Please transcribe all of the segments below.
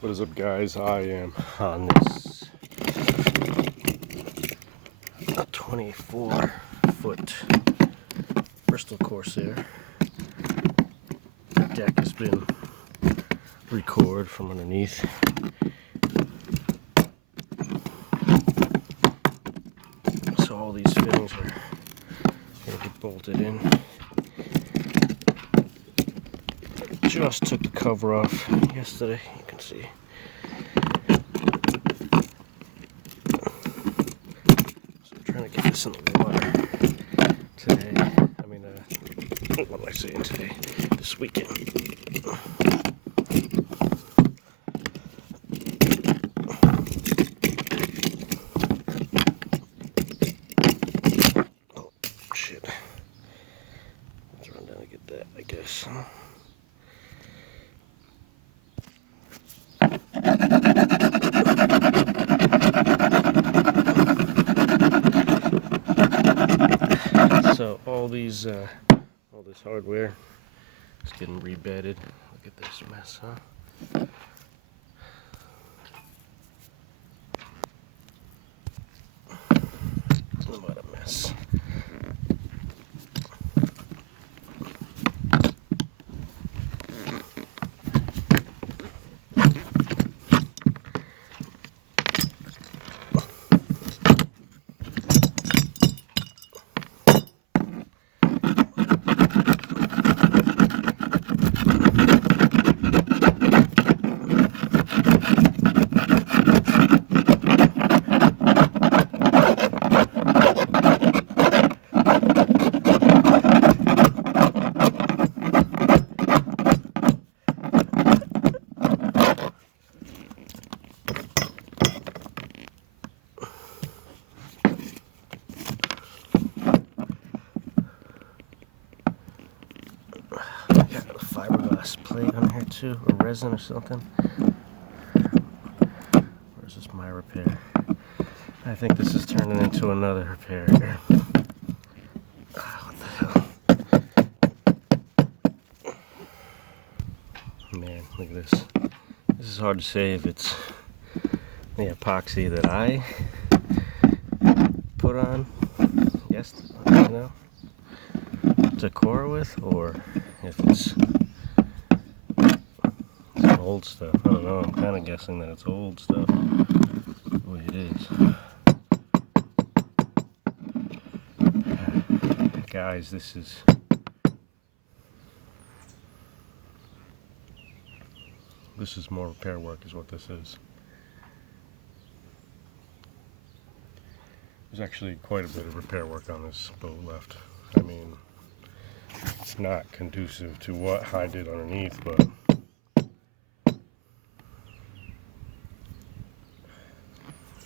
What is up, guys? I am on this 24-foot Bristol Corsair. The deck has been recored from underneath. So all these fittings are going to be bolted in. Just took the cover off yesterday, you can see. So I'm trying to get this in the water today. What am I saying today? This weekend. Oh, shit. Let's run down and get that, I guess. So all this hardware is getting rebedded. Look at this mess, huh? What a mess. Got a fiberglass plate on here too, or resin or something. Where's this my repair? I think this is turning into another repair here. What the hell? Man, look at this. This is hard to say if it's the epoxy that I put on, decor with, or if it's some old stuff. I don't know. I'm kind of guessing that it's old stuff. The way it is. Guys, this is more repair work is what this is. There's actually quite a bit of repair work on this boat left. I mean, it's not conducive to what I did underneath, but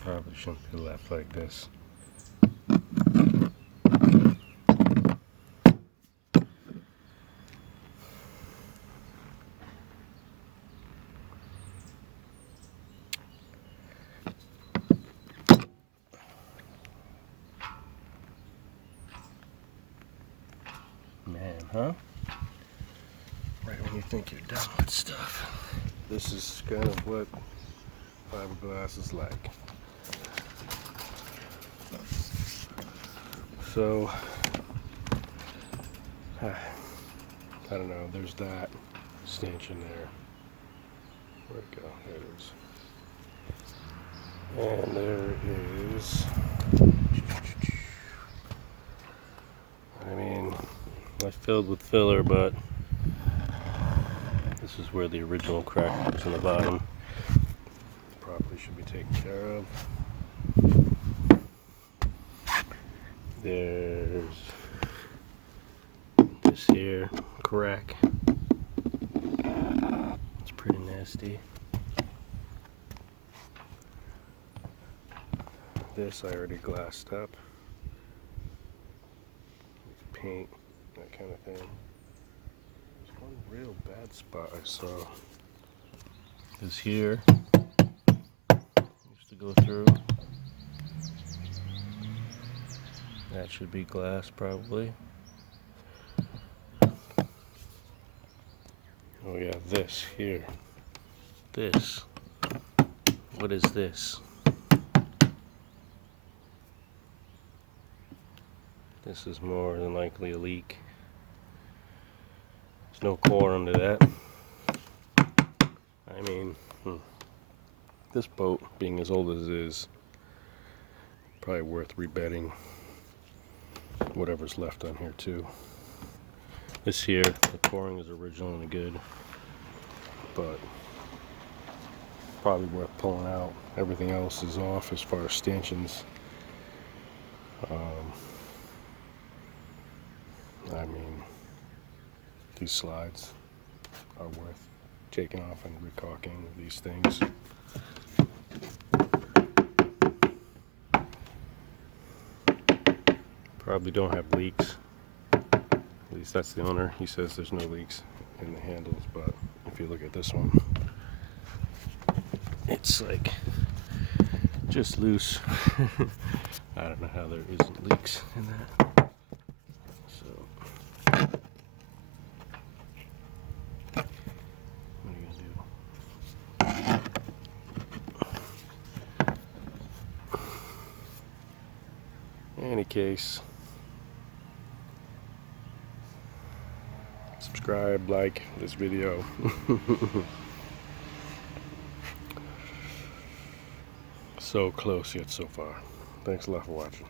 probably shouldn't be left like this. Man, huh? Right when you think you're done with stuff. This is kind of what fiberglass is like. So, I don't know, there's that stanchion there. Where'd it go? There it is. And there is, I mean, I filled with filler, but this is where the original crack was in the bottom. Probably should be taken care of. There's this here crack. It's pretty nasty. This I already glassed up. Paint, that kind of thing. There's one real bad spot I saw. This here used to go through. That should be glass probably. Oh yeah, this here. This What is this? This is more than likely a leak. There's no core under that. I mean, this boat, being as old as it is, probably worth rebedding whatever's left on here too. This here, the coring is original and good, but probably worth pulling out. Everything else is off as far as stanchions. I mean, these slides are worth taking off and recaulking these things. Probably don't have leaks. At least that's the owner. He says there's no leaks in the handles, but if you look at this one, it's like just loose. I don't know how there isn't leaks in that. So what are you gonna do? In any case, subscribe, like this video. So close yet so far. Thanks a lot for watching.